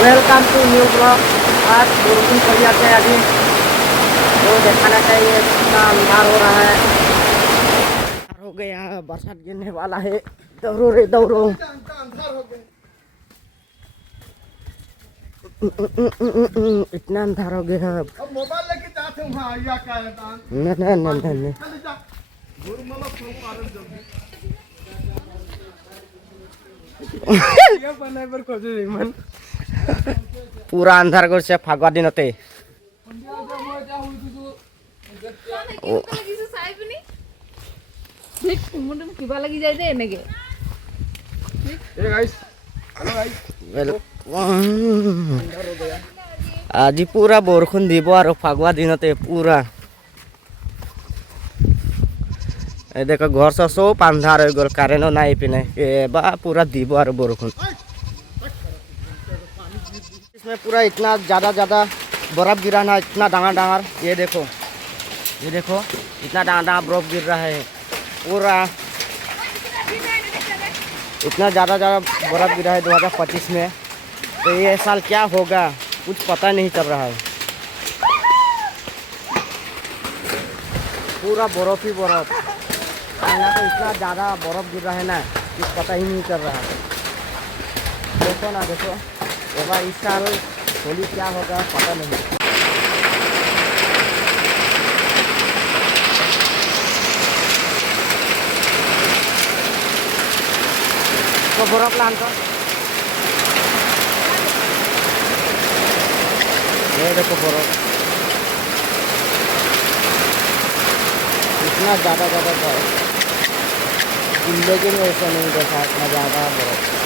Welcome to new blog. आज बरसात पड़ जाते हैं अभी, तो दिखाना चाहिए कितना अंधार हो रहा है। हो गया, बरसात गिरने वाला है। दौड़ो रे दौड़ो। इतना अंधार हो गया। अब मोबाइल लेके जाते हैं वहां या का है दान। नहीं ये बनाए पर खोजे मन पूरा अंधार कर से फागवा दिन होते কিবা লাগি যায় যে এনেকে आज पूरा बरखुन दीब और फागवा दिनते पूरा ए देखो घर से सब अंधार हो गल, कारेन्ट नहीं पिने बा पूरा दीब और बरखुन। इसमें पूरा इतना ज़्यादा बर्फ गिरा ना, इतना डांगर ये देखो इतना डांगा बर्फ गिर रहा है पूरा। इतना ज़्यादा बर्फ गिरा है 2025 में, तो ये साल क्या होगा कुछ पता नहीं चल रहा है। पूरा बर्फ ही बर्फ, यहाँ तो इतना ज़्यादा बर्फ गिर रहा है ना, कुछ पता ही नहीं चल रहा है। देखो ना देखो, इस साल होली क्या होगा पता नहीं। तो बर्फ लान तो ये देखो बर्फ इतना ज़्यादा बर्फ, जिंदगी में ऐसा नहीं देखा इतना ज़्यादा बर्फ।